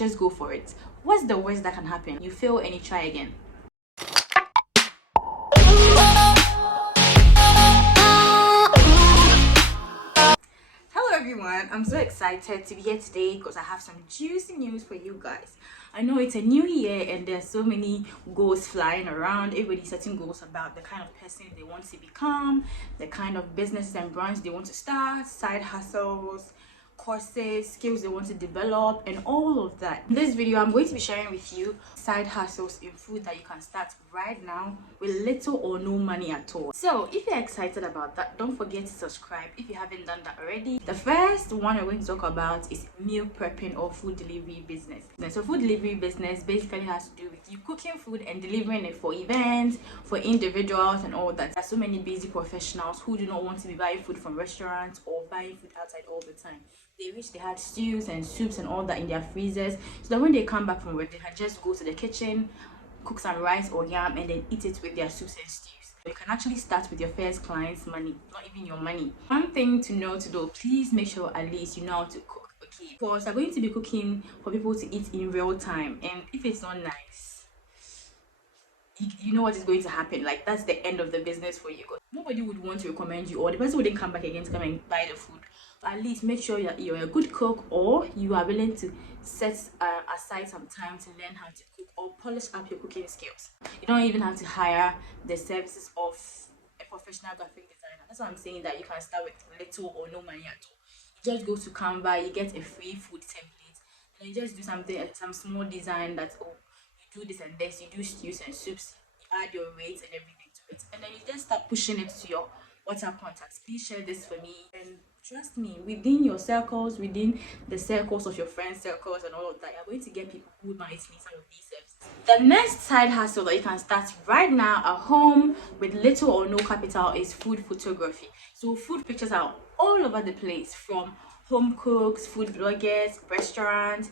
just go for it. What's the worst that can happen? You fail and you try again. Hello everyone, I'm so excited to be here today because I have some juicy news for you guys. I know it's a new year and there's so many goals flying around. Everybody setting goals about the kind of person they want to become, the kind of businesses and brands they want to start, side hustles, courses, skills they want to develop, and all of that. In this video, I'm going to be sharing with you side hustles in food that you can start right now with little or no money at all. So if you're excited about that, don't forget to subscribe if you haven't done that already. The first one we're going to talk about is meal prepping or food delivery business. So food delivery business basically has to do with you cooking food and delivering it for events, for individuals and all that. There's so many busy professionals who do not want to be buying food from restaurants or buying food outside all the time. They wish they had stews and soups and all that in their freezers, so that when they come back from work, they can just go to the kitchen, cook some rice or yam, and then eat it with their soups and stews. You can actually start with your first client's money, not even your money. One thing to note though, please make sure at least you know how to cook, okay? Because I'm going to be cooking for people to eat in real time, and if it's not nice, you know what is going to happen. Like, that's the end of the business for you. Nobody would want to recommend you, or the person wouldn't come back again to come and buy the food. At least make sure you're a good cook, or you are willing to set aside some time to learn how to cook or polish up your cooking skills. You don't even have to hire the services of a professional graphic designer. That's why I'm saying that you can start with little or no money at all. You just go to Canva, you get a free food template, and you just do something, some small design that, oh, you do this and this, you do stews and soups, you add your rates and everything to it, and then you just start pushing it to your WhatsApp contacts. Please share this for me, and trust me, within your circles, within the circles of your friends circles and all of that, you're going to get people who might need some of these services. The next side hustle that you can start right now at home with little or no capital is food photography. So food pictures are all over the place, from home cooks, food bloggers, restaurants.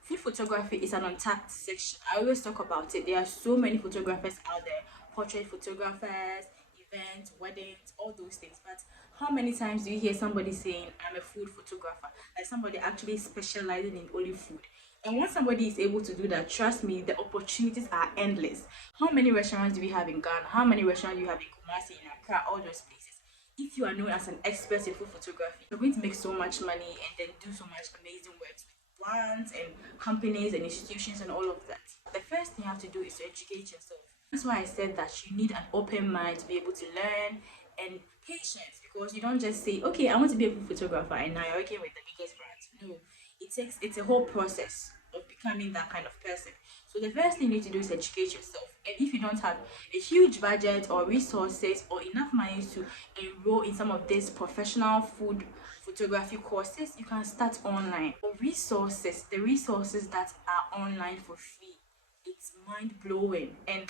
Food photography is an untapped section. I always talk about it. There are so many photographers out there, portrait photographers, events, weddings, all those things. But how many times do you hear somebody saying, I'm a food photographer? Like somebody actually specializing in only food. And once somebody is able to do that, trust me, the opportunities are endless. How many restaurants do we have in Ghana? How many restaurants do you have in Kumasi, in Accra, all those places? If you are known as an expert in food photography, you're going to make so much money and then do so much amazing work with brands and companies and institutions and all of that. The first thing you have to do is to educate yourself. That's why I said that you need an open mind to be able to learn, and patience, because you don't just say, okay, I want to be a food photographer and now you're working with the biggest brands. No, it's a whole process of becoming that kind of person. So the first thing you need to do is educate yourself. And if you don't have a huge budget or resources or enough money to enroll in some of these professional food photography courses, you can start online. For resources, the resources that are online for free, it's mind-blowing, and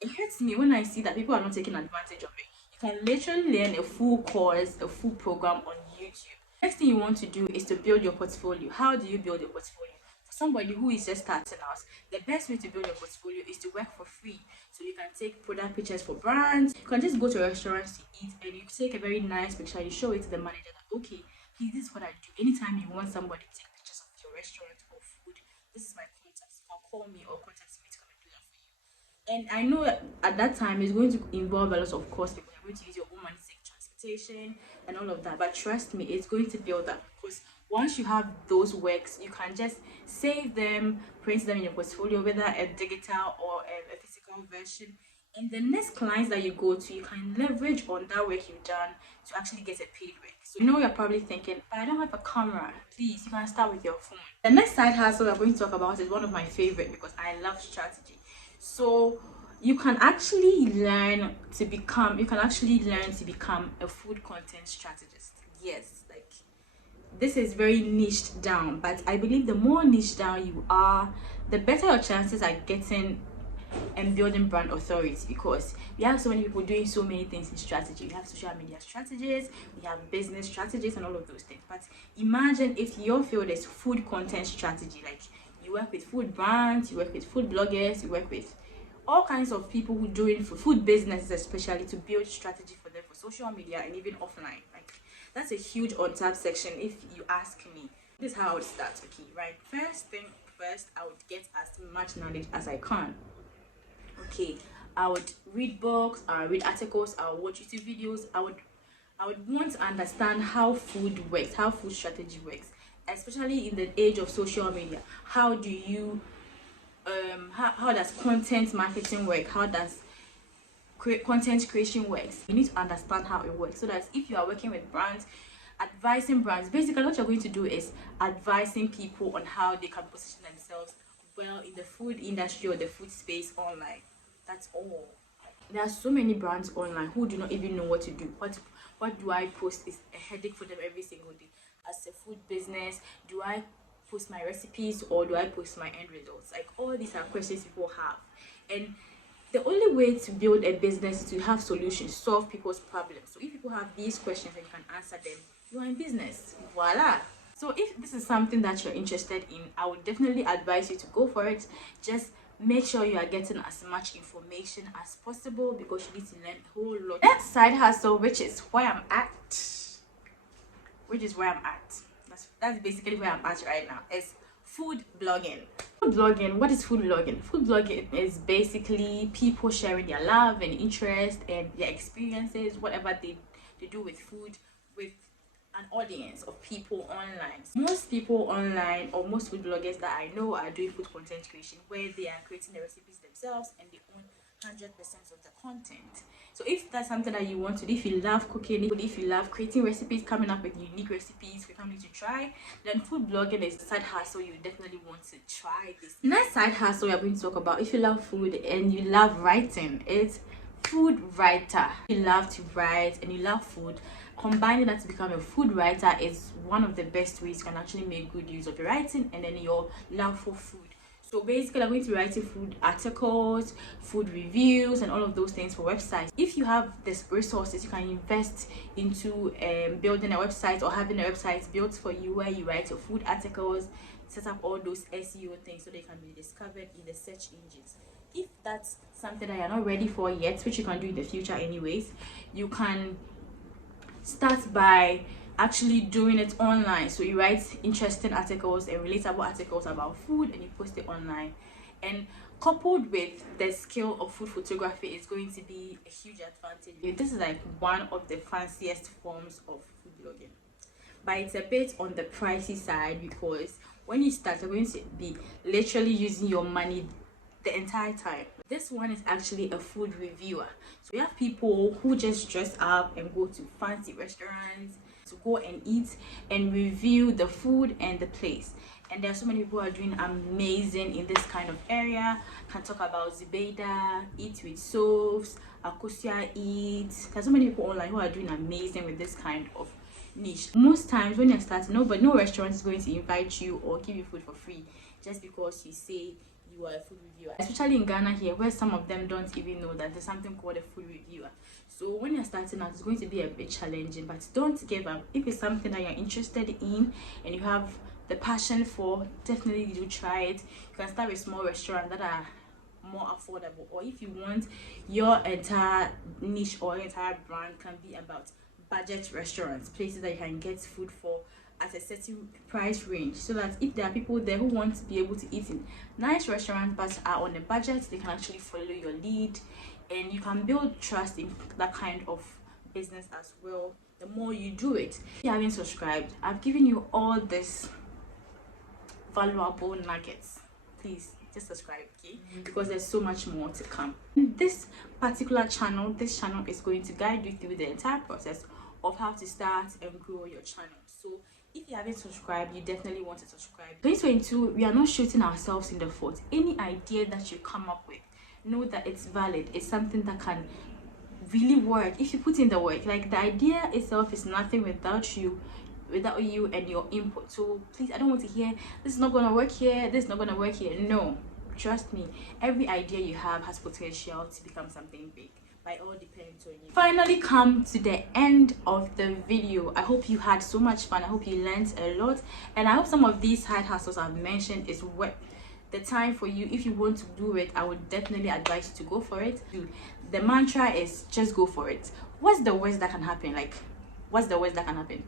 it hurts me when I see that people are not taking advantage of it. You can literally learn a full course, a full program on YouTube. Next thing you want to do is to build your portfolio. How do you build your portfolio? For somebody who is just starting out, the best way to build your portfolio is to work for free. So you can take product pictures for brands. You can just go to restaurants to eat and you take a very nice picture. You show it to the manager that, okay, please, this is what I do. Anytime you want somebody to take pictures of your restaurant or food, this is my contact. You can call me or contact me to come and do that for you. And I know at that time it's going to involve a lot of cost, because you're going to use your own money to take transportation and all of that. But trust me, it's going to build up, because once you have those works, you can just save them, print them in your portfolio, whether a digital or a physical version. And the next clients that you go to, you can leverage on that work you've done to actually get a paid work. So you know you're probably thinking, but I don't have a camera. Please, you can start with your phone. The next side hustle we're going to talk about is one of my favorite, because I love strategy. So you can actually learn to become a food content strategist. Yes, like, this is very niched down, but I believe the more niched down you are, the better your chances are getting and building brand authority, because we have so many people doing so many things in strategy. We have social media strategists, we have business strategists and all of those things. But imagine if your field is food content strategy, like you work with food brands, you work with food bloggers, you work with all kinds of people who doing food businesses, especially to build strategy for them for social media and even offline. Like, that's a huge untapped section if you ask me. This is how I would start, okay, right? First thing first, I would get as much knowledge as I can. Okay, I would read books, I would read articles, I would watch YouTube videos. I would want to understand how food works, how food strategy works, especially in the age of social media. How do you how does content marketing work? How does content creation works? You need to understand how it works, so that if you are working with brands, advising brands, basically what you're going to do is advising people on how they can position themselves well in the food industry or the food space online. That's all. There are so many brands online who do not even know what to do. What do I post is a headache for them every single day. As a food business, do I post my recipes or do I post my end results? Like, all these are questions people have, and the only way to build a business is to have solutions, solve people's problems. So if people have these questions and you can answer them, you are in business. Voila. So if this is something that you're interested in, I would definitely advise you to go for it. Just make sure you are getting as much information as possible, because you need to learn a whole lot. That side hustle, which is where I'm at, that's basically where I'm at right now, is food blogging. Food blogging, what is food blogging? Food blogging is basically people sharing their love and interest and their experiences, whatever they do with food, with an audience of people online. Most people online, or most food bloggers that I know, are doing food content creation, where they are creating the recipes themselves and they own 100% of the content. So if that's something that you want to do, if you love cooking, if you love creating recipes, coming up with unique recipes for family to try, then food blogging is a side hustle you definitely want to try. This next side hustle we are going to talk about, if you love food and you love writing, it's food writer. You love to write and you love food, combining that to become a food writer is one of the best ways you can actually make good use of your writing and then your love for food. So basically, I'm going to be writing food articles, food reviews, and all of those things for websites. If you have these resources, you can invest into building a website or having a website built for you, where you write your food articles, set up all those SEO things so they can be discovered in the search engines. If that's something that you're not ready for yet, which you can do in the future anyways, you can start by actually doing it online. So you write interesting articles and relatable articles about food and you post it online, and coupled with the skill of food photography is going to be a huge advantage. This is like one of the fanciest forms of food blogging, but it's a bit on the pricey side, because when you start, you're going to be literally using your money the entire time. This one is actually a food reviewer. So we have people who just dress up and go to fancy restaurants to go and eat and review the food and the place. And there are so many people who are doing amazing in this kind of area. Can talk about Zubeida, Eat with Soaps, Akosia Eat. There's so many people online who are doing amazing with this kind of niche. Most times when you're starting, no restaurant is going to invite you or give you food for free just because you say you are a food reviewer, especially in Ghana here, where some of them don't even know that there's something called a food reviewer. So when you're starting out, it's going to be a bit challenging, but don't give up. If it's something that you're interested in and you have the passion for, definitely do try it. You can start with small restaurants that are more affordable, or if you want your entire niche or entire brand can be about budget restaurants, places that you can get food for at a certain price range, so that if there are people there who want to be able to eat in nice restaurants but are on a budget, they can actually follow your lead, and you can build trust in that kind of business as well the more you do it. If you haven't subscribed, I've given you all this valuable nuggets. Please just subscribe, okay? Because there's so much more to come. This particular channel, is going to guide you through the entire process of how to start and grow your channel. So if you haven't subscribed, you definitely want to subscribe. 2022, we are not shooting ourselves in the foot. Any idea that you come up with, know that it's valid. It's something that can really work if you put in the work. Like, the idea itself is nothing without you and your input. So please, I don't want to hear this is not gonna work here, this is not gonna work here. No, trust me, every idea you have has potential to become something big. But it all depends on you. Finally come to the end of the video. I hope you had so much fun. I hope you learned a lot, and I hope some of these side hustles I've mentioned is worth the time for you. If you want to do it, I would definitely advise you to go for it. The mantra is just go for it. What's the worst that can happen? Like, what's the worst that can happen?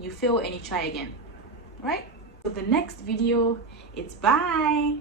You fail and you try again, right? So the next video, it's bye.